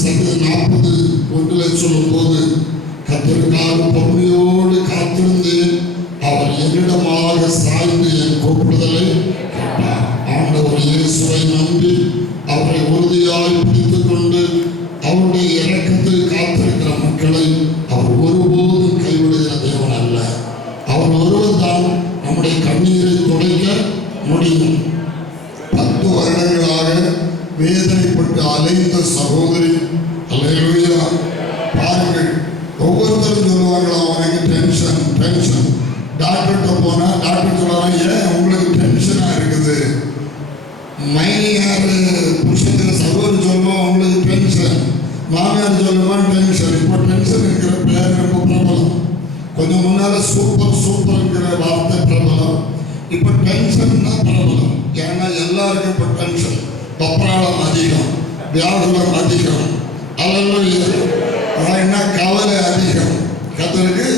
40:1 சொல்லும் போது, கர்த்தருக்காக பொறுமையோடு காத்திருந்தேன், அவர் என்னிடமாக சாய்ந்து என் கூப்பிடுதலை கேட்டார். ஆண்டவர் இயேசுவை நம்பி அவரை உறுதியாய் பிடித்துக் கொண்டு அவருடைய இரக்கத்தில் காத்திருக்கிற மக்களை அவர் ஒருபோதும் கைவிடுகிற தேவன் அல்ல. அவர் ஒருவர் தான் நம்முடைய கண்ணீரை துடைக்க முடியும். 10 வருடங்களாக வேதனைப்பட்டு அலைந்த சகோதரி, அல்லேலூயா, பாருங்கள், ஒவ்வொருத்தரும் சொல்லுவாங்களா, அவனுக்கு டென்ஷன். டாக்டர்கிட்ட போனா டாக்டர் சொல்லுவாங்க, ஏன் உங்களுக்கு டென்ஷனா இருக்குது? மைனியார் புருஷன் சகோதரி சொல்லுவோம், உங்களுக்கு டென்ஷன். மாமியார் சொல்லுமா டென்ஷன். இப்போ டென்ஷன் இருக்கிற பேர் ரொம்ப பிரபலம். கொஞ்சம் முன்னால சூப்பர்ங்கிற வார்த்தை பிரபலம். இப்போ டென்ஷன் தான் பிரபலம். ஏன்னா எல்லாருக்கும் இப்போ டென்ஷன், பப்ராளம் அதிகம், வியாகுலம் அதிகம், அல்லேலூயா, என்ன கவலை அதிகம். கர்த்தருக்கு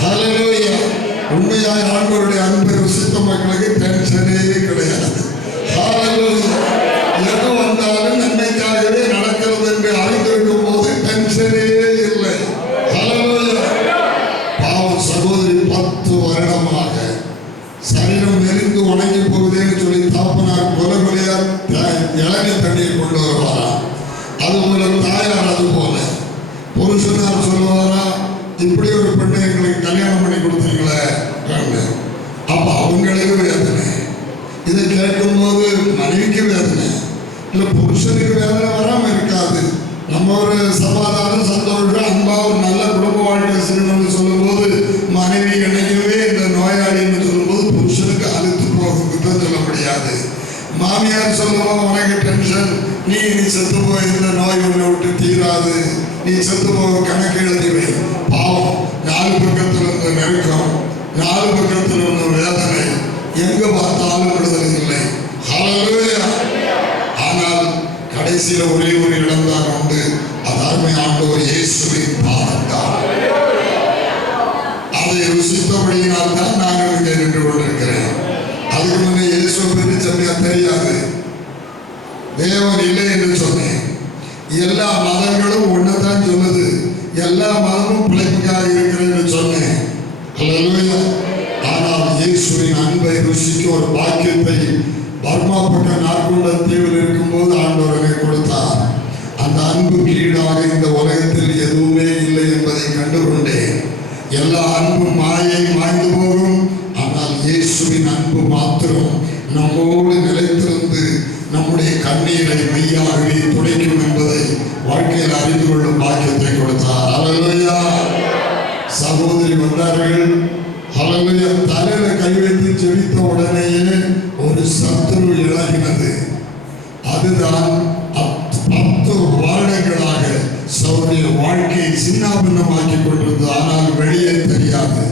ஹல்லேலூயா. உண்மையாய் ஆண்டவருடைய அன்பை ருசித்த மக்களுக்கு டென்ஷனே கிடையாது. ஹல்லேலூயா. எது வந்தாலும் நன்மைக்காகவே நடக்கிறது என்று அறிந்திருக்கும் போது டென்ஷனே இல்லை. ஹல்லேலூயா. பாவம் சகோதரி 10 வருடமாக சரீரம் நெருங்கி உணங்கி போகுதேன்னு சொல்லி தாப்பனார் கொலையா இளநீ தண்ணீர் கொண்டு வருவாரா, அதுபோல தாயார், அதுபோல புருஷனார் சொல்லுவாரா, இப்படி ஒரு பெண்ணை எங்களுக்கு கல்யாணம் பண்ணி கொடுத்தீங்களே. அப்ப அவங்களுக்கு வேதனை. இதை கேட்கும் போது மனைவிக்கு வேதனை, இல்லை புருஷனுக்கு வேதனை வராம இருக்காது. நம்ம ஒரு சமாதானம், சந்தோஷம், அன்பா ஒரு நல்ல குடும்ப வாழ்க்கை செய்யணும்னு சொல்லும் போது மனைவி என்னைக்குமே இந்த நோயாளின்னு சொல்லும்போது புருஷனுக்கு அழுத்து போகும், குற்றம் சொல்ல முடியாது. மாமியார் சொல்லுவோம், உனக்கு டென்ஷன், நீ செத்து போய் இந்த நோய் உன்னை விட்டு தீராது, நீ செத்து போக கணக்கு எழுதிவை. பாவம், 4 பக்கத்தில் இருந்த நெருக்கம், 4 பக்கத்தில் இருந்த வேதனை, எங்க பார்த்தாலும் விடுதலை இல்லை. ஹல்லேலூயா. ஆனால் கடைசியில் ஒரே ஒரு இடம்தான் உண்டு, அதார்மை ஆண்டவர் இயேசுவின் பாதம்தான். அதை ருசித்தபடியினால் தான் நான் இங்கே நின்று கொண்டிருக்கிறேன். அதுக்கு முன்னே இயேசுவை பற்றி சொன்ன தெரியாது, தேவன் இல்லை என்று சொன்னேன். எல்லா மதங்களும் ஒண்ணுதான் சொல்லுது, எல்லா மதமும் பிழைப்புக்காக இருக்கிறேன்னு சொன்னேன். அல்லேலூயா. ஆனால் இயேசுவின் அன்பை ருசிக்க ஒரு பாக்கியத்தை பர்மா பக்க நாற்குண்ட தீவில் இருக்கும்போது ஆண்டவரை கொடுத்தார். அந்த அன்புக்கு ஈடாக இந்த உலகத்தில் எதுவுமே இல்லை என்பதை கண்டுகொண்டேன். எல்லா அன்பும் மாய்ந்து போகும், ஆனால் இயேசுவின் அன்பு மாத்திரம் நம்மோடு நிலைத்திருந்து நம்முடைய கண்ணீரை மெய்யாகவே துடைக்கும் என்பதை வாழ்க்கையில் அறிந்து கொள்ளும் பாக்கியத்தை கொடுத்தார். அல்லேலூயா. சகோதரி வந்தார்கள். அல்லேலூயா. தலையில கை வைத்து ஜெபித்த உடனேயே ஒரு சத்துரு இழகினது. அதுதான் 10 வருடங்களாக சகோதரிய வாழ்க்கையை சின்னாபின்னமாக்கி கொண்டிருந்தது. ஆனால் வெளியே தெரியாது.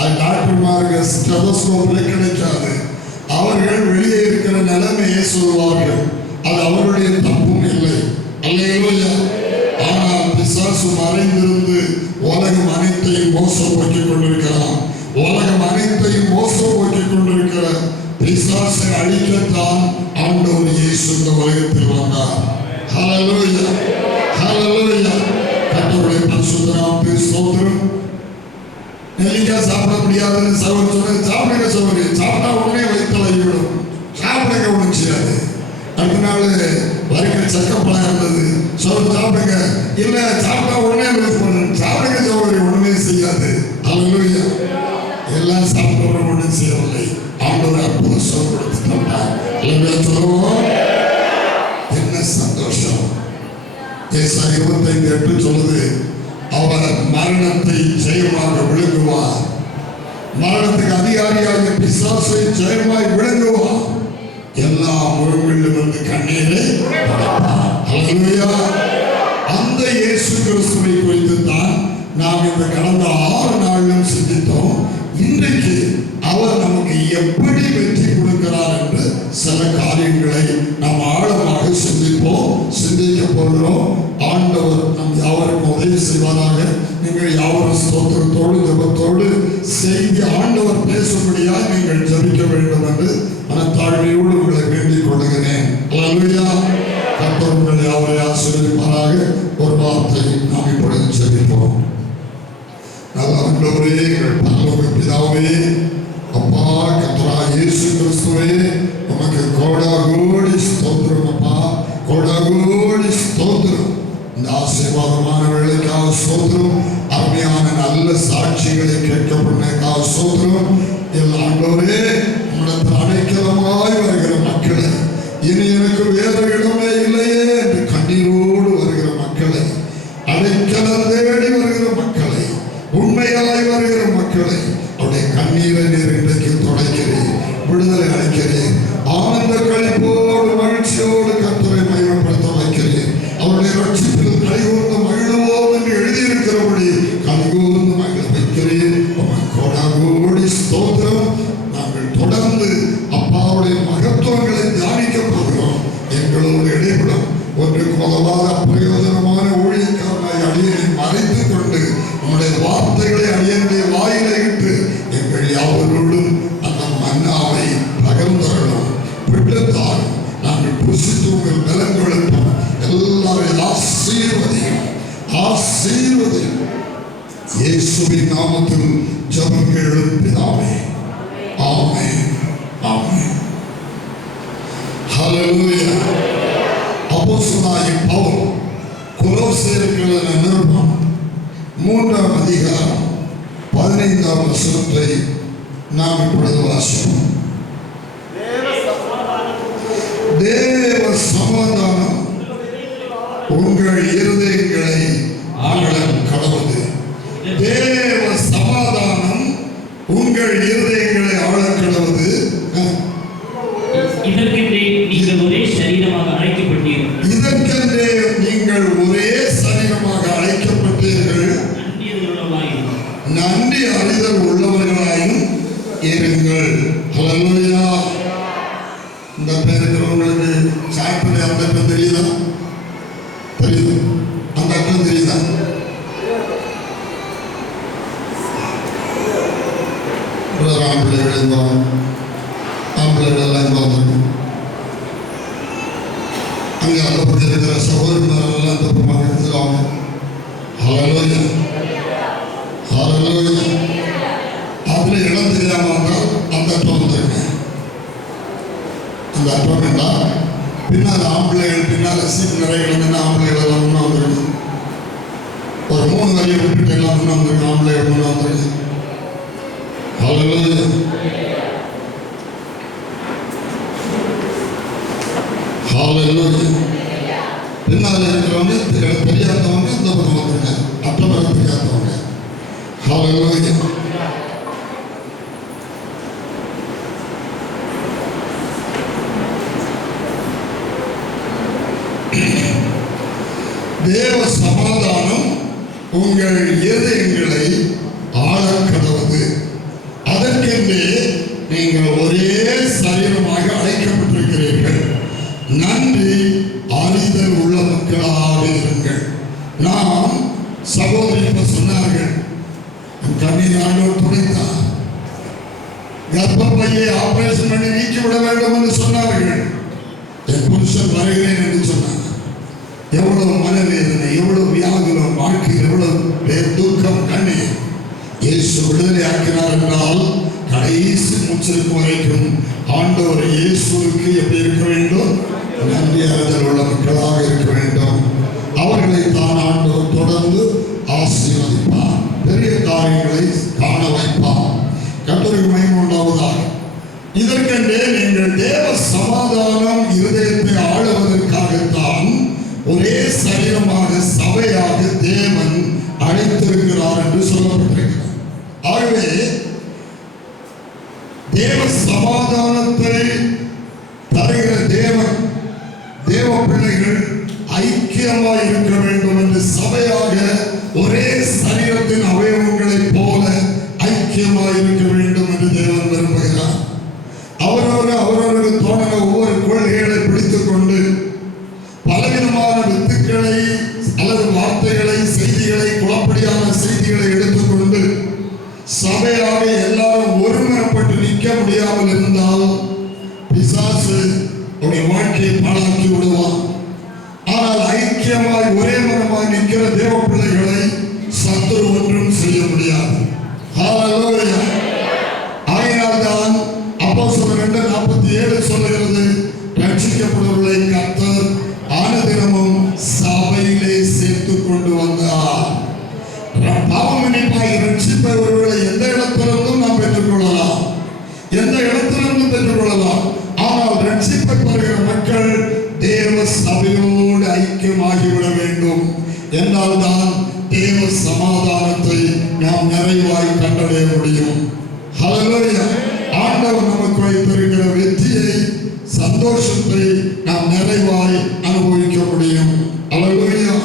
அது டாக்டர்மாருக்கு ஸ்டெதோஸ்கோப்பில் கிடைக்காது. அவர்கள் வெளியே இருக்கிற நிலைமையை சொல்வார்கள். அது அவருடைய தப்பும் இல்லை. அல்லேலூயா. ஆனால் பிசாசு மறைந்திருந்து உலகம் அனைத்தையும் மோசம் போக்கிக் கொண்டிருக்கிறான். உலகம் அனைத்தையும் மோசம் போக்கிக் கொண்டிருக்கிற பிசாசை அழிக்கத்தான் ஆண்டவர் இயேசு இந்த உலகத்தில் வந்தார். ஹல்லேலூயா. ஹல்லேலூயா. கர்த்தருடைய பரிசுத்த நாமத்துக்கு ஸ்தோத்திரம். நெல்லிக்காய் சாப்பிட முடியாதுன்னு சகோதரி சொன்ன, சாப்பிடுங்க சகோதரி, சாப்பிட்டா உடனே வயிற்றுல விடும், சாப்பிடுங்க ஒன்றும் செய்யாது. அடுத்த நாள் வரைக்கும் சக்கப்பழம் இருந்தது, சாப்பிடுங்க, இல்லை சாப்பிட்டா உடனே லூஸ் பண்ணு, சாப்பிடுங்க சகோதரி, ஒன்றுமே செய்யாது. அல்லேலூயா. எல்லாம் சாப்பிட்டவரை ஒன்றும் செய்யவில்லை. ஆண்டவர் அற்புத சுகம் கொடுத்துட்டார். சொல்லுவோம், என்ன சந்தோஷம். ஏசாயா 25:8 சொல்லுது, அவர் மரணத்தை ஜெயமாக விழுங்குவார். மரணத்துக்கு அதிகாரியாக பிசாசை ஜெயமாய் விழுங்குவார். எல்லா முகங்களிலும் வந்து கண்ணீரை படைப்பார். அல்லேலூயா. அந்த இயேசு கிறிஸ்துவை குறித்து தான் நாம் இந்த கடந்த 6 நாளிலும் சிந்தித்தோம். இன்றைக்கு அவர் நமக்கு எப்படி வெற்றி கொடுக்கிறார் என்று சில காரியங்களை நாம் ஆழமாக சிந்திக்க போகிறோம். ஆண்டவர் நம் யாவருக்கும் உதவி செய்வாராக. நீங்கள் யாவரும் ஸ்தோத்திரத்தோடு ஜெபத்தோடு செய்தி ஆண்டவர் பேசும்படியாக நீங்கள் ஜெபிக்க வேண்டும் என்று மனத்தாழ்மையோடு உங்களை வேண்டிக் கொள்கிறேன். அல்லேலூயா. கர்த்தர் உங்களை யாவரை ஆசீர்வதிப்பாராக. இனி எனக்கு வேறு இடமே இல்லையே என்று கண்ணீரோடு வருகிற மக்களை, அடைக்கலம் தேடி வருகிற மக்களை, உண்மையாய் வருகிற மக்களை அவருடைய கண்ணீரை நீர் இன்றைக்கு தொடக்கிறேன், விடுதலை அளிக்கிறேன். ஆனந்த களிப்போடு மகிழ்ச்சியோடு கர்த்தரை மகிமைப்படுத்த வைக்கிறேன். அவருடைய ரட்சிப்பில் கைகூர்ந்து மகிழ்வோம் என்று எழுதியிருக்கிறபடி கைகூர்ந்து மகிழ வைக்கிறேன். கோடாகோடி ஸ்தோத்திரம். நாங்கள் தொடர்ந்து அப்பாவுடைய மகத்துவங்களை தியானிக்க போகிறோம். எங்களோடு இடைப்படும் ஒன்றுக்கு உதவாத பிரயோஜனமான ஊழியக்காரனாய் அடியனை மறைத்து கொண்டு நம்முடைய வார்த்தைகளை அடியனுடைய வாயில இட்டு எங்கள் யாவரோடும் அந்த மன்னாவை பகிர்ந்தரணும், பிடித்தால் நாங்கள் புசித்து உங்கள் பலன்களுக்கும் எல்லாரையும் ஆசீர்வதியும், ஆசீர்வதியும். இயேசுவின் நாமத்தில் ஜெபங்கள் எழுப்பினாமே. ஆமென், ஆமென். ஹல்லேலூயா. அப்போஸ்தலனாகிய பவுல் கொலோசியருக்கு எழுதின நிருபம் 3ஆம் அதிகாரம் 15ஆம் வசனத்தை நாம் இப்பொழுது வாசிப்போம். தேவ சமாதானம் உங்கள் இருதயங்களை ஆள கடவுது. தேவ சமாதானம் உங்கள் இருதயங்களை ஆள கடவுது. இதற்கென்றே நீங்கள் ஒரே சரீரமாக அழைக்கப்பட்டீர்கள். இதற்கென்றே நீங்கள் ஒரே சரீரமாக அழைக்கப்பட்டீர்கள். நன்றி அறிதல் உள்ளவர்களாயும் இருங்கள். ஹல்லேலூயா. இந்த பேருக்கிறவங்களுக்கு சாப்பிட அந்த அர்த்தம் தெரியுதா? தெரியுது. அந்த அர்த்தம் தெரியுதா? ஆம்பிள்ளைகள் இருந்தோம், ஆம்பிள்ளைகள் எல்லாம் இங்கே வந்திருக்கும். அங்கே அந்த பக்கம் இருக்கிற சகோதரர்களெல்லாம் இந்த பக்கமாக எடுத்துருவாங்க. ஹல்லேலூயா, ஹல்லேலூயா. அதில் இடம் தெரியாம இருந்தால் அந்த அர்த்தம் வந்துருங்க. அந்த அர்த்தம் வேண்டாம். பின்னால் ஆம்பிள்ளைகள் பின்னால் சீட் நிறைய இழந்துன்னா ஆம்பிள்ளைகள் எல்லாம் முன்னே வந்துருங்க. ஒரு 3 வரியை விட்டுட்டு எல்லாம் முன்னே வந்துருங்க. ஆம்பிள்ளைகள் முன்னே வந்துருங்க. ஹல்லேலூயா, ஹல்லேலூயா. பின்னால் இருக்கிறவங்க தெரியாதவங்க இந்த பக்கம் வந்துருங்க. அட்டமரம் தெரியாதவங்க. ஹல்லேலூயா. தேவ சமாதானம் உங்கள் இருதயங்களை ஆள கடவுது. அதற்கென்றே நீங்கள் ஒரே சரீரமாக அழைக்கப்பட்டிருக்கிறீர்கள். நன்றி அறிதல் உள்ள மக்களாக இருங்கள். நாம் சகோதரி இப்ப சொன்னார்கள், கண்ணீர் ஆண்டவர் துடைத்தார், கர்ப்பப்பையை ஆபரேஷன் பண்ணி நீக்கிவிட வேண்டும் என்று சொன்னார்கள். என் புருஷன் வருகிறேன் என்று சொன்னார். எவ்வளவு மனவேதனை, எவ்வளவு வியாகுலம், வாழ்க்கையில் எவ்வளவு துக்கம், கண்ணீர். இயேசு விடுதலை ஆக்கினார் என்றால் கடைசி மூச்சிற்கு வரைக்கும் ஆண்டவர் இயேசுவுக்கு எப்படி இருக்க வேண்டும்? நன்றி அறிதல் உள்ள மக்களாக இருக்க வேண்டும். அவர்களை தான் ஆண்டவர் தொடர்ந்து ஆசீர்வதிப்பார், பெரிய காரியங்களை காண வைப்பார். கர்த்தருக்கு மகிமை உண்டாவதாக. இதற்கென்றே நீங்கள் தேவ சமாதானம் இருதயத்தை ஆளுவதற்காகத்தான் ஒரே சரீரமாக சபையாக தேவன் அழைத்திருக்கிறார் என்று சொல்லப்பட்டிருக்கிறார். ஆகவே தேவ சமாதானத்தை தருகிற தேவன், தேவ பிள்ளைகள் ஐக்கியமாய் இருக்க வேண்டும் என்று சபையாக ஒரே சரீரத்தின் அவயவங்களைப் போல ஐக்கியமாய் இருக்க வேண்டும் என்று தேவன் விரும்புகிறார். அவரவருக்கு தோணுகிற ஒவ்வொரு கொள்கைகளை பிடித்துக் கொண்டு பலவிதமான வித்துக்களை அல்லது வார்த்தைகளை, செய்திகளை, குழப்படியான செய்திகளை எடுத்துக்கொண்டு சபையாக எல்லாரும் ஒருமுறைப்பட்டு நிற்க முடியாமல் இருந்தால் பிசாசு உடைய வாழ்க்கையை பாழாக்கி விடுவான். ஆனால் ஐக்கியமாய் ஒரே மனமாய் நிற்கிற தேவ பிள்ளைகளை சத்துரு ஒன்றும் செய்ய முடியாது. ஹல்லேலூயா. ஆகையால்தான் அப்போஸ்தலர் 2:47 சொல்லுகிறது, ரட்சிக்கப்படுவர்களை கர்த்தர் ஆனதினமும் சபையிலே சேர்த்துக் கொண்டு வந்தார். பாவமன்னிப்பாய் ரட்சிப்பவர்களை எந்த இடத்திலிருந்தும் நாம் பெற்றுக்கொள்ளலாம், எந்த இடத்திலிருந்தும் பெற்றுக்கொள்ளலாம். ஆனால் ரட்சிப்பை பெறுகிற மக்கள் இருந்தால்தான் தேவ சமாதானத்தை நாம் நிறைவாய் கண்டடைய முடியும். ஹல்லேலூயா. ஆண்டவர் நமக்கு வைத்திருக்கிற வெற்றியை, சந்தோஷத்தை நாம் நிறைவாய் அனுபவிக்க முடியும். ஹல்லேலூயா.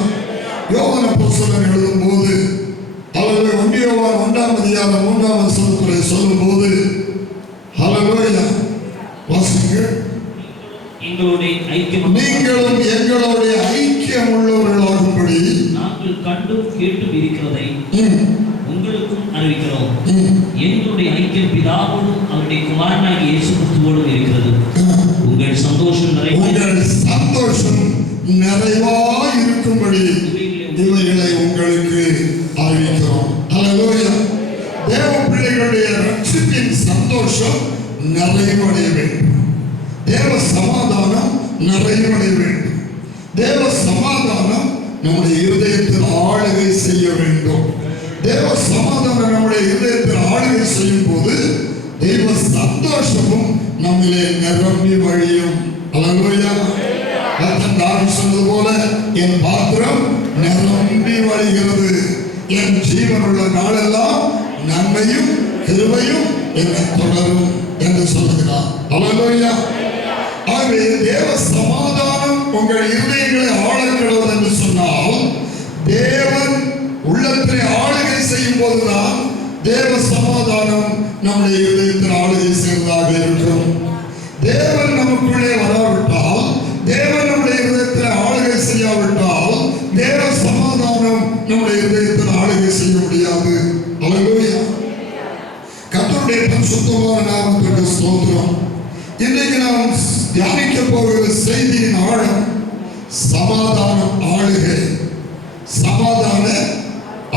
யோவான் அப்போஸ்தலன் எழுதும்போது ஹல்லேலூயா 1 யோவான் 1ஆம் அதிகாரம் 3ஆம் வசனத்திலே சொல்லும்போது ஹல்லேலூயா வாசிங்க. நீங்களும் எங்களுடைய ஐக்கியம் உள்ளவர்களாகும்படி நாங்கள் கண்டும் கேட்டும் இருக்கிறதை உங்களுக்கும் அறிவிக்கிறோம். எங்களுடைய ஐக்கியம் பிதாவோடும் அவருடைய குமாரனாகிய இயேசு கிறிஸ்துவோடும் இருக்கிறது. உங்கள் சந்தோஷம் நிறைவாய் இருக்கும்படி இவைகளை உங்களுக்கு அறிவிக்கிறோம். ஹல்லேலூயா. தேவ பிள்ளைகளுடைய ரட்சிப்பின் சந்தோஷம் நிறைவடைய வேண்டும். தேவ சமாதானம் நிறைவடைய வேண்டும். தேவ சமாதானம் நம்முடைய இருதயத்தில் ஆளுகை செய்ய வேண்டும். தேவ சமாதானம் நம்முடைய இருதயத்தில் ஆளுகை செய்யும் போது தேவ சந்தோஷமும் நம்மிலே நிரம்பி வழியும். ஹல்லேலூயா. தாவீது சொன்னது போல என் பாத்திரம் நிரம்பி வழிகிறது, என் ஜீவனுள்ள நாளெல்லாம் நன்மையும் கிருபையும் என்னை தொடரும் என்று சொல்லுகிறார். ஹல்லேலூயா. ஆகவே தேவ சமாதானம் உங்கள் இருதயங்களை ஆளக்கிறது என்று சொன்னால், தேவன் உள்ளத்தில் ஆளுகை செய்யும் போதுதான் தேவ சமாதானம் நம்முடைய இருதயத்தில் ஆளுகை செய்வதாக இருக்கும். தேவன் நமக்குள்ளே வராவிட்டால், தேவன் நம்முடைய இருதயத்தில் ஆளுகை செய்யாவிட்டால், தேவ சமாதானம் நம்முடைய இருதயத்தில் ஆளுகை செய்ய முடியாது. ஹல்லேலூயா. கர்த்தருடைய பரிசுத்தமான நாமத்துக்கு ஸ்தோத்திரம். இன்றைக்கு நாம் தியானிக்க போகிற செய்தியின் ஆழம் சமாதானம் ஆளுகை. சமாதான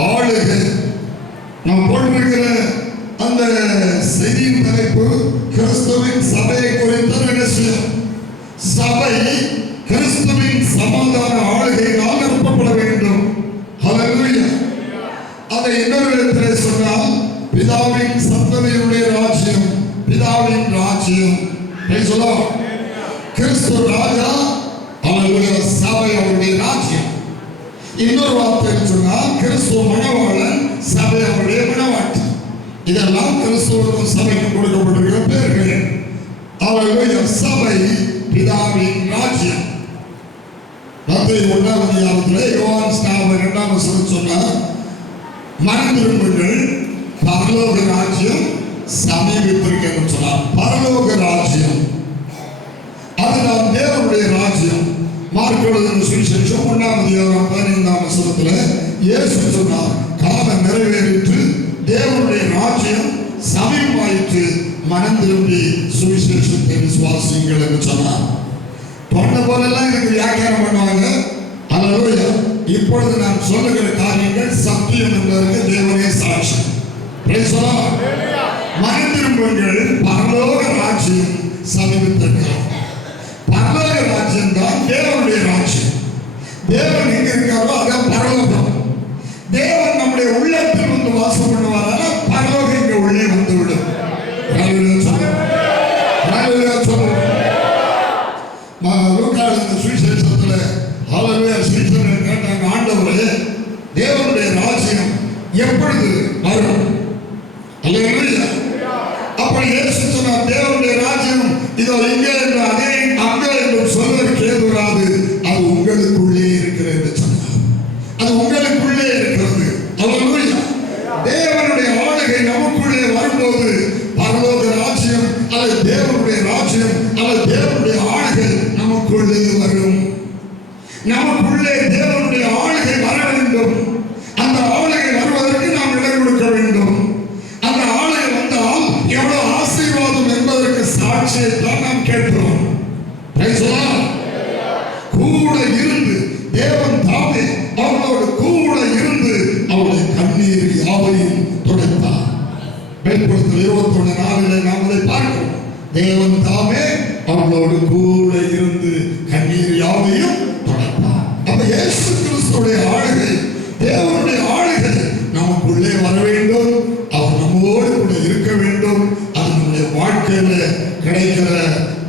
ஆளுகை. நாம் போட்டிருக்கிற அந்த செய்தியின் தலைப்பு கிறிஸ்துவின் சபையை குறித்த ரகசியம். சபை கிறிஸ்துவின் சமாதான ஆளுகையினால் நிரப்பப்பட வேண்டும். ஹல்லேலூயா. அதை இன்னொரு இடத்திலே சொன்னால் பிதாவின் சந்ததியினுடைய ராஜ்யம், பிதாவின் ராஜ்யம். கிறிஸ்து ராஜா, ஹல்லேலூயா, சபை அவருடைய ராஜ்யம். இன்னொரு வார்த்தை சொன்னால் கிறிஸ்து மணவாளன், சபை அவருடைய மணவாட்டி. இதெல்லாம் கிறிஸ்துவுக்கும் சபைக்கும் கொடுக்கப்பட்டிருக்கிற பெயர்கள். ஹல்லேலூயா. சபை பிதாவின் ராஜ்யம். மத்தேயு 1ஆம் அதிகாரத்திலே யோவான் 2ஆம் வசனம் சொன்னார், மனம் திரும்புங்கள், பரலோக ராஜ்யம் சமீபித்திருக்கிறது சொன்னார். பரலோக ராஜ்யம் அதுதான் தேவனுடைய ராஜ்யம். மார்க் எழுதின சுவிசேஷம் 1ஆம் அதிகாரம் 15ஆம் வசனத்திலே இயேசு சொன்னார், காலம் நிறைவேறிற்று, தேவனுடைய ராஜ்யம் சமீபமாயிற்று, மனம் திரும்பி சுவிசேஷத்தை விசுவாசியுங்கள் என்று சொன்னார். தொண்ட போலெல்லாம் எனக்கு வியாக்கியானம் பண்ணுவாங்க. ஹல்லேலூயா. இப்பொழுது நான் சொல்லுகிற காரியங்கள் சத்தியம் என்பதற்கு தேவனே சாட்சி. Praise the Lord. மனம் திரும்புங்கள், பரலோக ராஜ்யம் சமீபித்திருக்கிறது. பரலோக ராஜ்யம் தான் தேவனுடைய ராஜ்யம். தேவன் எங்க இருக்காரோ அதான் பரலோகம். தேவன் நம்முடைய உள்ளத்தில் வந்து வாசம் பண்ணுவாரான பரலோகம் இங்க உள்ளே வந்துவிடும். சுவிசேஷத்துல ஹல்லேலூயா சீசன் கேட்டாங்க, ஆண்டவரே தேவனுடைய ராஜ்யம் எப்பொழுது வரும்? ஹல்லேலூயா. அப்படி இயேசு சொன்னார், தேவனுடைய ராஜ்யம் இதோ இங்கே என்று அதே அங்கே என்று சொல்வதற்கு ஏதுராது, அது உங்களுக்குள்ளே இருக்கிறது என்று சொன்னார். அது உங்களுக்குள்ளே இருக்கிறது. ஹல்லேலூயா. தேவனுடைய ஆளுகை நமக்குள்ளே வரும்போது பரலோக ராஜ்யம் அல்லது தேவனுடைய ராஜ்யம் அல்லது தேவனுடைய ஆளுகை நமக்குள்ளே வரும். நமக்குள்ளே தேவனுடைய ஆளுகை வர வேண்டும். அந்த ஆளுகை வருவதற்கு நாம் இடம் கொடுக்க வேண்டும். அந்த ஆளுகை வந்தால் எவ்வளவு ஆசீர்வாதம் என்பதற்கு சாட்சியை தான் நாம் கேட்கிறோம். கூட இருந்து தேவன் தாமே அவர்களோடு கூட இருந்து அவருடைய கண்ணீர் யாவையும் துடைத்தார். வெளிப்படுத்தல் 21:4 நாம் அதை பார்க்கிறோம். தேவன் தாமே அவர்களோடு கூட இருந்து கண்ணீர் யாவையும் துடைத்தார். அப்ப இயேசு கிறிஸ்துவுடைய ஆளுகை, தேவனுடைய ஆளுகை நமக்குள்ளே வர வேண்டும். அவர் நம்மோடு கூட இருக்க வேண்டும். அது நம்முடைய வாழ்க்கையில கிடைக்கிற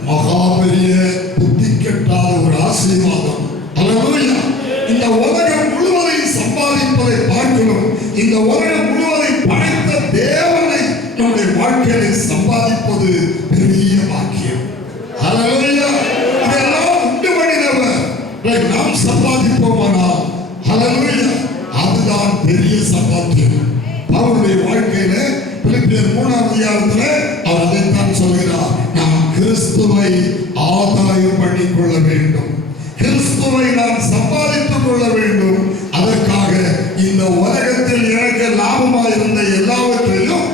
மகா பெரிய புத்தி கெட்டாத ஒரு ஆசீர்வாதம். ஹல்லேலூயா. இந்த உலகம் முழுவதையும் நாம் சம்பாதிப்போமானால் ஹல்லேலூயா, அதுதான் பெரிய சம்பாத்தியம். அவருடைய வாழ்க்கையில பிலிப்பியர் 3ஆம் அதிகாரத்துல அவர் அதைத்தான் சொல்கிறார். நாம் கிறிஸ்துவை ஆதாயம் பண்ணிக் கொள்ள வேண்டும், கிறிஸ்துவை நாம் சம்பாதித்துக் கொள்ள வேண்டும். அதற்காக இந்த உலகத்தில் எனக்கு லாபமாக இருந்த எல்லாவற்றையும்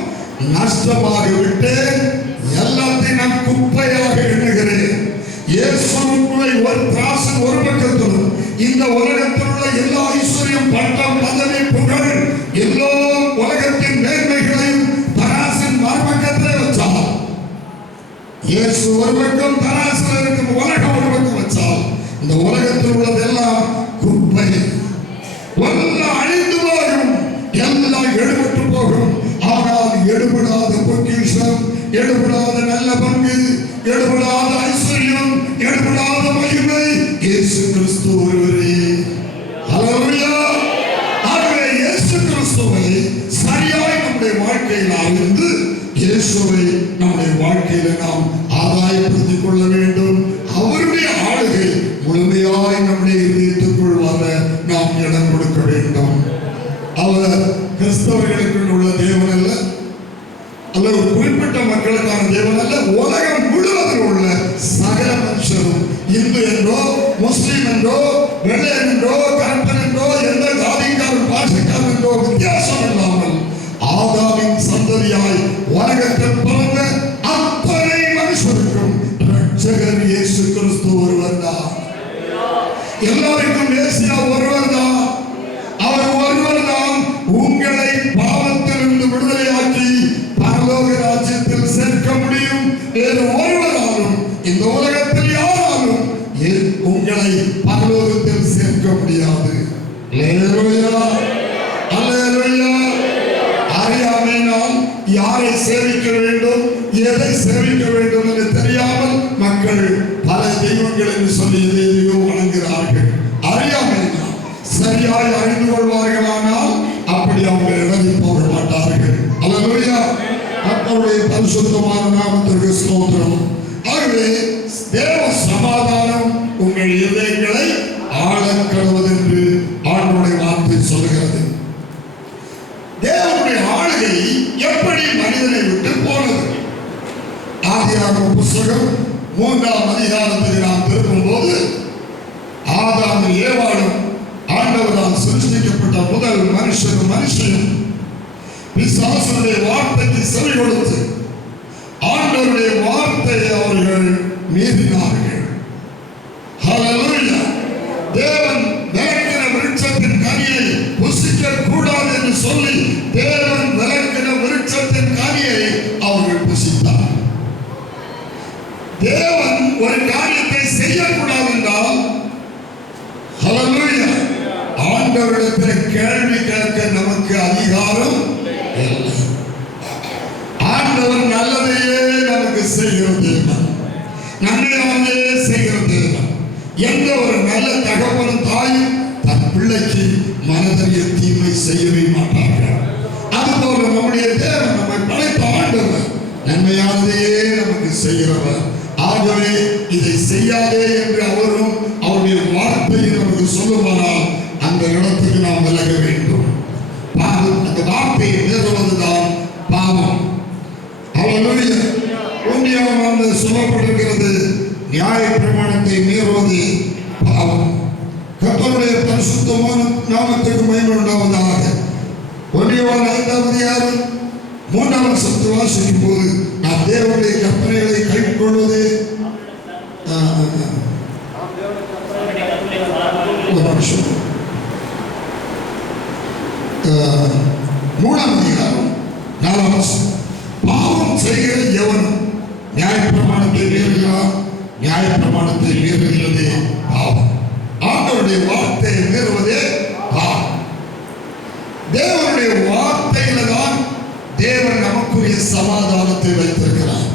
நஷ்டமாக விட்டேன், எல்லாத்தையும் நான் குப்பையாக எண்ணுகிறேன். இயேசுவை ஒரு திராசன் ஒரு பக்கத்திலும் இந்த உலகத்தில் உள்ள எல்லா ஐஸ்வர்யம், பட்டம், பதவி, புகழ், எல்லா உலகத்தின் மேன்மைகளையும் தராசின் மறுபக்கத்தில் வச்சால், இயேசு ஒரு பக்கம், தராசில் இருக்கும் உலகம் ஒரு பக்கம் வச்சால், இந்த உலகத்தில் உள்ளதெல்லாம் குப்பை, எல்லாம் அழிந்து போகும், எல்லாம் எடுபட்டு போகும். ஆனால் எடுபடாத பொக்கிஷம், எடுபடாத நல்ல பங்கு, எடுபடாத ஐஸ்வர்யம், எடுபடாத மகிமை இயேசு கிறிஸ்து ஒருவரே. ஹல்லேலூயா. ஆகவே இயேசு கிறிஸ்துவை சரியாய் நம்முடைய வாழ்க்கையில் அறிந்து இயேசுவை நம்முடைய வாழ்க்கையில நாம் ஆதாயப்படுத்திக் கொள்ள வேண்டும். அவருடைய ஆளுகை முழுமையாய் நம்முடைய இதயத்துக்குள் வர நாம் இடம் கொடுக்க வேண்டும். அவர் கிறிஸ்தவர்களுக்குள் உள்ள தேவன் அல்ல, அல்லது குறிப்பிட்ட மக்களுக்கான தேவன் அல்ல, உலகம் முழுவதும் உள்ள சகல மனுஷரும், இந்து என்றோ, முஸ்லிம் என்றோ, வெள்ளையன் என்றோ, கருப்பன் என்றோ, எந்த ஜாதிக்காரன் பாஷைக்காரன் என்றோ வித்தியாசம் இல்லாமல் ஆதாமின் சந்ததியாய் உலகத்தில் பிறந்த அத்தனை மனுஷருக்கும் இரட்சகர் இயேசு கிறிஸ்து ஒருவர் தான். எல்லாருக்கும் மேசியா ஒருவர் தான். அவர் ஒருவர் தான் உங்களை பாவத்திலிருந்து விடுதலையாக்கி பரலோக ராஜ்யத்தில் சேர்க்க முடியும். வேறு ஒருவராலும் இந்த உலகத்தில் யாராலும் உங்களை பரலோகத்தில் சேர்க்க முடியாது. அல்லேலூயா, அல்லேலூயா. அறியாமையினால் யாரை சேவிக்க வேண்டும், எதை சேவிக்க வேண்டும் என்று தெரியாமல் மக்கள் பல தெய்வங்கள் என்று சொல்லி எதையோ வணங்குகிறார்கள். அறியாமையினால் சரியாய் அறிந்து கொள்வார்களானால் அப்படி அவங்க இழந்து போக மாட்டார்கள். அல்லேலூயா. கர்த்தருடைய பரிசுத்தமான நாமத்திற்கு ஸ்தோத்திரம். ஆகவே தேவ சமாதானம் உங்கள் இதயங்களை ஆளக்கடவது என்று ஆண்டவருடைய வார்த்தை சொல்கிறது. தேவனுடைய ஆளுகை எப்படி மனிதனை விட்டு போனது? ஆதியாகம புத்தகம் 3ஆம் அதிகாரத்தில் நாம் திரும்பும் போது ஆதாமும் ஏவாளும் ஆண்டவரால் சிருஷ்டிக்கப்பட்ட முதல் மனுஷனும் பிசாசுடைய வார்த்தைக்கு செவி கொடுத்து ஆண்டவருடைய வார்த்தையை அவர்கள் மீறினார்கள். ஹல்லேலூயா. தேவன் விலக்கின விருட்சத்தின் கனியை புசிக்க கூடாது என்று சொல்லி தேவன் விலக்கின விருட்சத்தின் கனியை அவர்கள் புசித்தார். தேவன் ஒரு காரியத்தை செய்யக்கூடாது என்றால் ஹல்லேலூயா, ஆண்டவரிடத்தில் கேள்வி கேட்க நமக்கு அதிகாரம் இல்லை. ஆண்டவர் நல்லதையே நமக்கு செய்கிறது, நன்மையானே செய்கிறது. எந்த ஒரு நல்ல தகவலும் தாயும் தன் பிள்ளைக்கு மனதறிய தீமை செய்யவே மாட்டார்கள். அதுபோல நம்முடைய தேவன் நம்மை படைத்த ஆண்டவர் நன்மையானதையே நமக்கு செய்கிறவர். ஆகவே இதை செய்யாதே என்று அவரும் அவருடைய வார்த்தையை நமக்கு சொல்லுவானால் அந்த இடத்துக்கு நாம் விலக வேண்டும். அந்த வார்த்தையை மீறுவதுதான் பாவம். ஹல்லேலூயா. ஒன்றியாவது சொல்லப்பட்டிருக்கிறது, நியாய பிரமாணத்தை மீறுவது பாவம். கர்த்தருடைய பரிசுத்தமான நாமத்துக்கு மகிமை உண்டாவதாக. ஒன்றியவான் 5ஆம் அதிகாரம் 3ஆம் வசனத்தை வாசிக்கும் போது நாம் தேவனுடைய கற்பனைகளை கைக்கொள்வது 3ஆம் அதிகாரம் 4ஆம் வசனம். பாவம் செய்கிற எவனும் நியாயப்பிரமாணத்தை மீறுகிறான், நியாயப்பிரமாணத்தை மீறுகிறதே பாவம். ஆண்டவருடைய வார்த்தையை மீறுவதே பாவம். தேவனுடைய வார்த்தையில தான் தேவன் நமக்குரிய சமாதானத்தை வைத்திருக்கிறார்.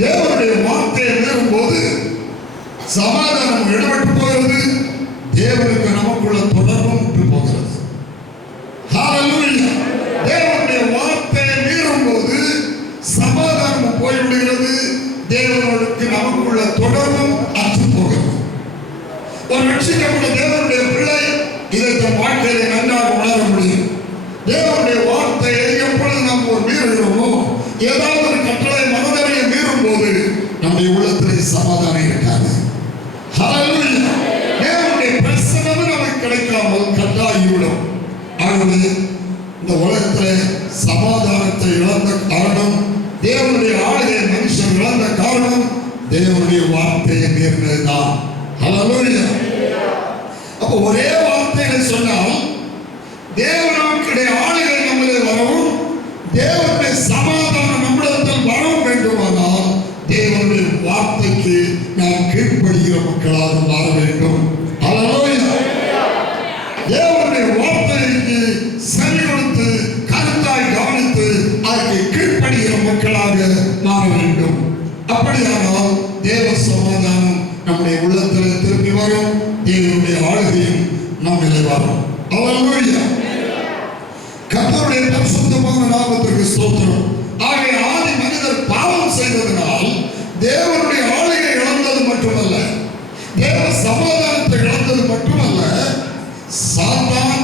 தேவனுடைய வார்த்தையை மீறும் போது சமாதானம் இடப்பட்டு போகிறது, தேவனுக்கு நமக்குள்ள தொடர்பும் விட்டு போகிறது. ஹல்லேலூயா. தேவனுடைய வார்த்தையை மீறும் போது சமாதானம் போய்விடுகிறது, தேவனுக்கு நமக்குள்ள தொடர்பும் அற்று போகிறது. ஒரு ரட்சிக்கப்பட்ட தேவனுடைய பிள்ளை இதை தன் வாழ்க்கையில நன்றாக உணர முடியும். தேவனுடைய வார்த்தையை எப்பொழுது நாம் ஒரு மீறுகிறோமோ, ஏதாவது ஒரு கட்டளை மனதறிய மீறும் போது நம்முடைய உள்ளத்திலே சமாதானம் இருக்காது. ஹல்லேலூயா. தேவனுடைய பிரசன்னம் நமக்கு கிடைக்காமல் கட்டாகிவிடும். ஆகவே இந்த உலகத்திலே சமாதானத்தை இழந்த காரணம், தேவனுடைய ஆளுகை மனுஷன் இழந்த காரணம் தேவனுடைய வார்த்தையை மீறினதுதான். ஹல்லேலூயா. அப்போ ஒரே வார்த்தையை சொன்னால் தேவனுடைய ஆளுகை நம்மளே வரவும், தேவனுடைய சமாதானம் நம்மிடத்தில் வரவும் வேண்டுமானால் தேவனுடைய வார்த்தைக்கு நாம் கீழ்ப்படுகிற மக்களாக மாற வேண்டும். ஹல்லேலூயா. தேவனுடைய வார்த்தைக்கு செவி கொடுத்து கருத்தாய் கவனித்து அதற்கு கீழ்ப்படுகிற மக்களாக மாற வேண்டும். அப்படியானால் தேவ சமாதானம் நம்முடைய உள்ளத்தில் திரும்பி வரும், தேவனுடைய ஆளுகையும் நம்மிலே வரும். ஹல்லேலூயா. கர்த்தருடைய பரிசுத்தமான நாமத்திற்கு ஸ்தோத்திரம். ஆகிய ஆதி மனிதர் பாவம் செய்ததனால் தேவனுடைய ஆளுகை இழந்தது மட்டுமல்ல, தேவ சமாதானத்தை இழந்தது மட்டுமல்ல, சாத்தான்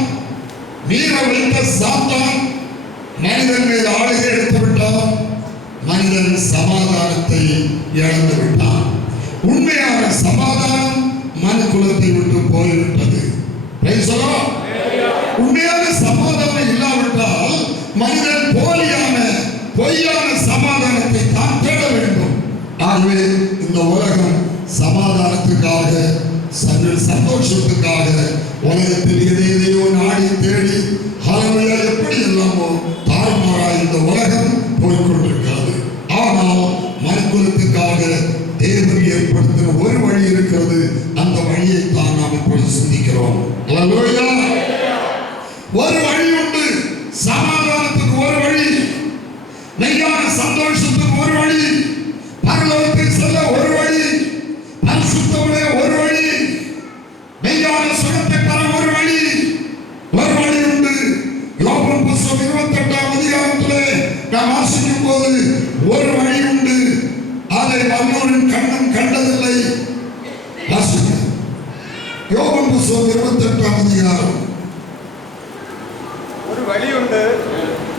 மீற வைத்த சாத்தான் மனிதன் மீது ஆளுகை எடுத்து விட்டான். மனிதன் சமாதானத்தை இழந்து விட்டான். உண்மையான சமாதானம் மனு குலத்தை விட்டு போய்விட்டது. உண்மையான சமாதானம் இல்லாவிட்டால் மனிதன் பொய்யான சமாதானத்தை தான் தேட வேண்டும். ஆகவே இந்த உலகம் சமாதானத்துக்காக, சந்தோஷத்துக்காக உலகத்தில் எதையோ நாடி தேடி எப்படி எல்லாமோ தாறுமாறாய் இந்த உலகம் போய்கொண்டிருக்கிறது. ஆனால் மனுக்குலத்துக்காக தேவன் ஏற்படுத்தின ஒரு வழி இருக்கிறது. அந்த வழியை தான் நாம் இப்பொழுது சிந்திக்கிறோம். ஒரு வழி உண்டு. சமாதானத்துக்கு ஒரு வழி, மெய்யான சந்தோஷத்துக்கு ஒரு வழி, பரலோகத்துக்கு செல்ல ஒரு வழி, பரிசுத்தமுடைய ஒரு வழி, மெய்யான சுகத்தை பெற ஒரு வழி உண்டு. யோபு புத்தகம் 28ஆம் அதிகாரத்திலே நாம் வாசிக்கும் போது ஒரு வழி உண்டு, அதை வல்லோரின் கண்ணும் கண்டதில்லை. யோபு புத்தகம் 28ஆம் அதிகாரம் ஒரு வழி உண்டு,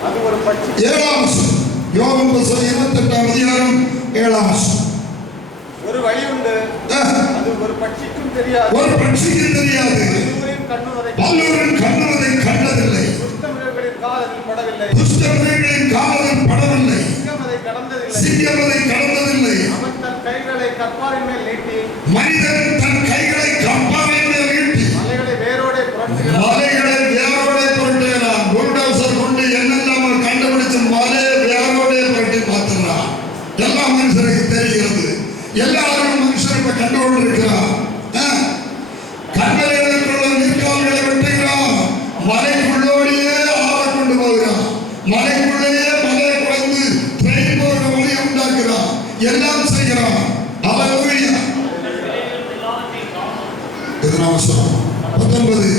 அது ஒரு பட்சி. 7ஆம் வசனம். யோபு புத்தகம் 28ஆம் அதிகாரம் 7ஆம் வசனம். ஒரு வழி உண்டு, அது ஒரு பட்சிக்கும் தெரியாது. ஒரு பட்சிக்கும் தெரியாது. வல்லோரின் கண்ணுவதை கண்டதில்லை. துஷ்ட மிருகங்களின் காலத்தில் படவில்லை. சிங்கம் அதை கடந்ததில்லை. அவன் தன் கைகளை கற்பாரின் மேல் நீட்டி, மனிதன் தன் கைகளை கற்பாரின் மேல் நீட்டி மலைகளை வேரோடே புரட்டுகிறான். புல்டோசர் கொண்டு என்னெல்லாம் கண்டுபிடிச்சு மலையை வேரோடே புரட்டி பார்த்துறான். எல்லா மனுஷனுக்கு தெரிகிறது. எல்லாரும் மனுஷன் இப்ப கண்டுகொண்டு இருக்கிறான். கண்களுக்குள்ள நீர்கால்களை வெட்டுகிறான். மலைக்குள்ளோடையே ஆற கொண்டு போகிறான். மலைக்குள்ளேயே மலையை குறைந்து ட்ரெயின் போகிற வழியை உண்டாக்குறான். எல்லாம் செய்கிறான். ஹல்லேலூயா. 19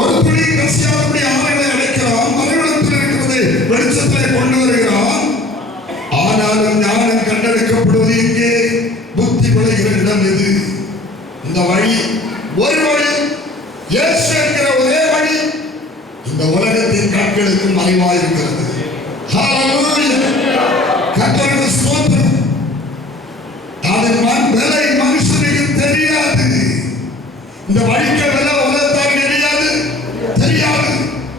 ஒரு துளி கசியாதபடி ஆறுகளை அடைக்கிறான். மறுவிடத்தில் இருக்கிறது வெளிச்சத்தை கொண்டு வருகிறான். ஆனாலும் ஞானம் கண்டெடுக்கப்படுவது எங்கே? புத்தி விளைகிற இடம் எது? இந்த வழி ஒரு வழி, இயேசு என்கிற ஒரே வழி இந்த உலகத்தின் கண்களுக்கு மறைவாயிருக்கிறது. ஹல்லேலூயா. கர்த்தருக்கு ஸ்தோத்திரம். அதன் விலை மனுஷனுக்கு தெரியாது. இந்த வழிக்கு விலை உலகத்தார் தெரியாது.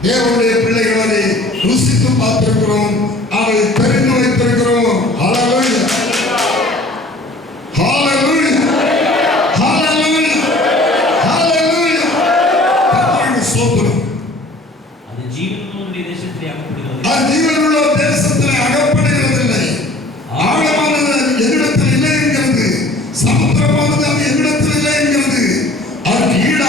தேவனுடைய பிள்ளைகளை ருசித்து பார்த்திருக்கிறோம், அதை தெரிந்து வைத்திருக்கிறோம். ஹல்லேலூயா. ஹல்லேலூயா. ஹல்லேலூயா. ஹல்லேலூயா. கர்த்தருக்கு ஸ்தோத்திரம். அது ஜீவனுள்ள தேசத்திலே அகப்படுகிறது. அது ஜீவனுள்ள தேசத்திலே அகப்படுகிறதில்லை. ஆழமானது என்னிடத்தில் இல்லை என்கிறது. சமுத்திரமானது அது என்னிடத்தில் இல்லை என்கிறது. அதற்கு ஈடாக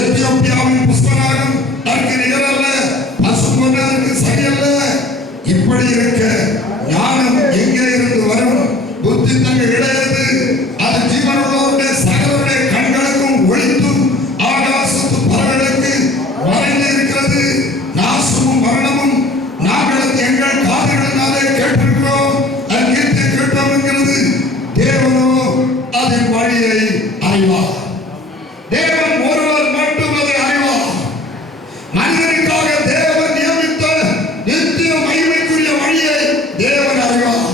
எத்தியோப்பியாவின் புஷ்பராகம் அதற்கு நிகரல்ல, பசும்பொன் அதற்கு சரியல்ல. இப்படி இருக்க ஞானம் எங்கே இருந்து வரும்? புத்தி தங்க இடையது. அது ஜீவனுள்ளவருடைய சகலருடைய கண்களுக்கும் ஒளித்தும் ஆகாசத்து பறவைகளுக்கு மறைந்து இருக்கிறது. நாசமும் மரணமும் நாங்கள் எங்கள் காதுகளினாலே கேட்டிருக்கிறோம், அது கீர்த்தி கேட்டோம் என்கிறது. தேவனோ அதன் வழியை அறிவார். தேவன் ஒருவர் மட்டும் அதை அறிவார். மனிதனுக்காக தேவன் நியமித்த நித்திய மகிமைக்குரிய வழியை தேவன் அறிவார்.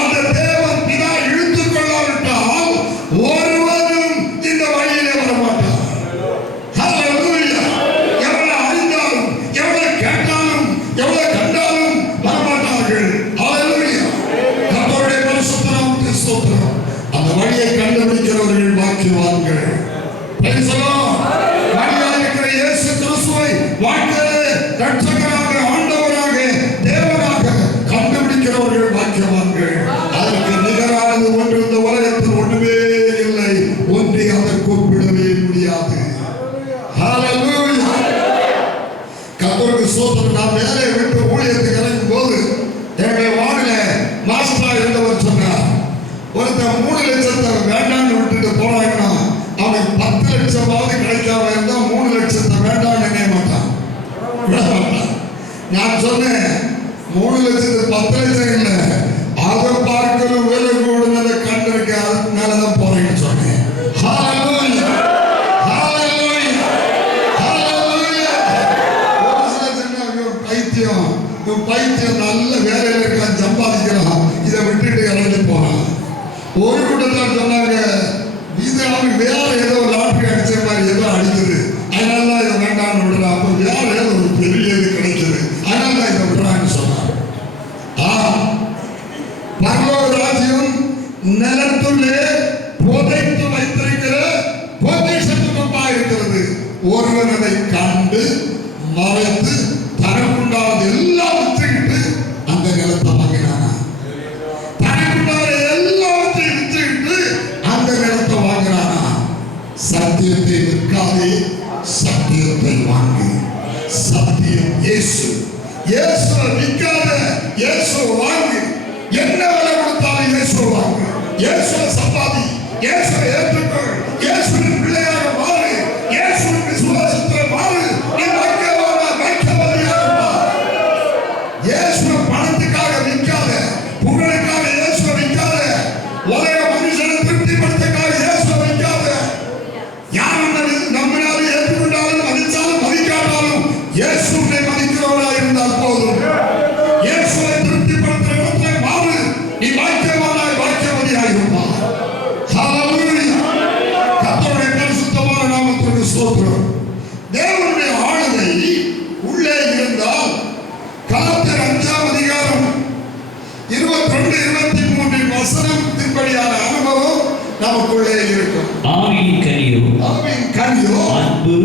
அந்த தேவன் பிதா இழுத்துக் கொள்ளாவிட்டால் ஒருவரும் இந்த வழியிலே வரமாட்டார். ஹல்லேலூயா. எவ்வளவு அறிந்தாலும், எவ்வளவு கேட்டாலும், எவ்வளவு கண்டாலும் வரமாட்டார்கள். ஹல்லேலூயா. கர்த்தருடைய பரிசுத்த நாமத்துக்கு ஸ்தோத்திரம். அந்த வழியை கண்டுபிடிக்கிறவர்கள் பாக்கியவான்கள். Praise the Lord. வழியாக இருக்கிற இயேசு கிறிஸ்துவை வாழ்க்கையிலே ரட்சகராக, ஆண்டவராக, தேவனாக கண்டுபிடிக்கிறவர்கள் பாக்கியவான்கள். அதற்கு நிகரானது ஒன்று இந்த உலகத்தில் ஒன்றுமே இல்லை. ஒன்றை அதை கூப்பிடவே முடியாது. ஹல்லேலூயா. கர்த்தருக்கு ஸ்தோத்திரம். நான் வேலையை விட்டு ஊழியத்துக்கு இறங்கும் போது என்னுடைய வார்டுல மாஸ்டரா இருந்தவர் சொன்னார், ஒருத்தன் 3 லட்சத்தை வேண்டாம்னு விட்டுட்டு போனாங்கன்னா அவனுக்கு 10 லட்சமாவது கிடைக்காம இருந்தா 3 லட்சத்தை வேண்டாம்னு நினைக்க மாட்டான். நான் சொன்னேன், 3 லட்சத்துக்கு 10 லட்சம் இல்லை, அதை பார்க்கிற வேலை கூடுனதை கண்டிருக்க, அதுக்கு மேலதான் போறேன்னு சொன்னேன். ஹல்லேலூயா. ஹல்லேலூயா. ஹல்லேலூயா. ஒரு சில சொன்னாங்க, பைத்தியம் நல்ல வேலையில இருக்கான், சம்பாதிக்கிறான், இதை விட்டுட்டு இறங்கி போறான். ஒரு கூட்டத்தார் சொன்னாங்க, இது அவனுக்கு வேற ஏதோ லாட்டரி அடிச்ச மாதிரி ஏதோ அடிக்குது, அதனால இதை வேண்டாம்னு விடுறான். அப்போ வேற ஏதோ ஒரு பெரிய இது கிடைக்குது, அதனால இதை விடுறான்னு சொன்னார். பரலோக ராஜ்யம் நிலத்துள்ளே புதைத்து வைத்திருக்கிற பொக்கிஷத்துக்கு இருக்கிறது. ஒருவன் அதை கண்டு மறைத்து தனக்குண்டாவது எல்லாம் விற்றுக்கிட்டு அந்த நிலத்தை வாங்கினானா? தனக்குண்டாத எல்லாவற்றையும் விற்றுக்கிட்டு அந்த நிலத்தை வாங்கினானா? சத்தியத்தை விற்காதே, சத்தியத்தை வாங்கு. சத்தியம் இயேசு. இயேசுவை விற்காத, இயேசுவை வாங்கு. என்ன விலை கொடுத்தாலும் இயேசுவை வாங்கு. இயேசுவை சம்பாதி, இயேசுவை ஏற்றுக்கொள், இயேசுவின் பிள்ளையாக மாறு, இயேசுவின் விசுவாசத்தில் மாறு. நீ வைக்கவாதியாக மாறு. இயேசுவை பணத்துக்காக விற்காத, புகழுக்காக இயேசுவை விற்காத, உலக மனுஷனை திருப்திப்படுத்துக்காக இயேசுவை விற்காத. யார் நம்மளாலும் ஏற்றுக்கொண்டாலும் மதித்தாலும் மதிக்காட்டாலும் இயேசுவை மதிக்கிறவராக இருந்தால் போதும். இயேசுவை திருப்திப்படுத்துகிற இடத்துல மாறு. நீ வாக்கியவானாய் வாக்கியவதியாக இருப்பார். ஹல்லேலூயா. கர்த்தருடைய பரிசுத்தமான நாமத்திற்கு ஸ்தோத்திரம். தேவனுடைய ஆளுகை உள்ளே இருந்தால் கலாத்தியர் 5ஆம் அதிகாரம் 22, 23 வசனத்தின்படியான அனுபவம் நமக்குள்ளே இருக்கும். ஆவியின் கனியோ ஆவியின் கனியோ அன்பு,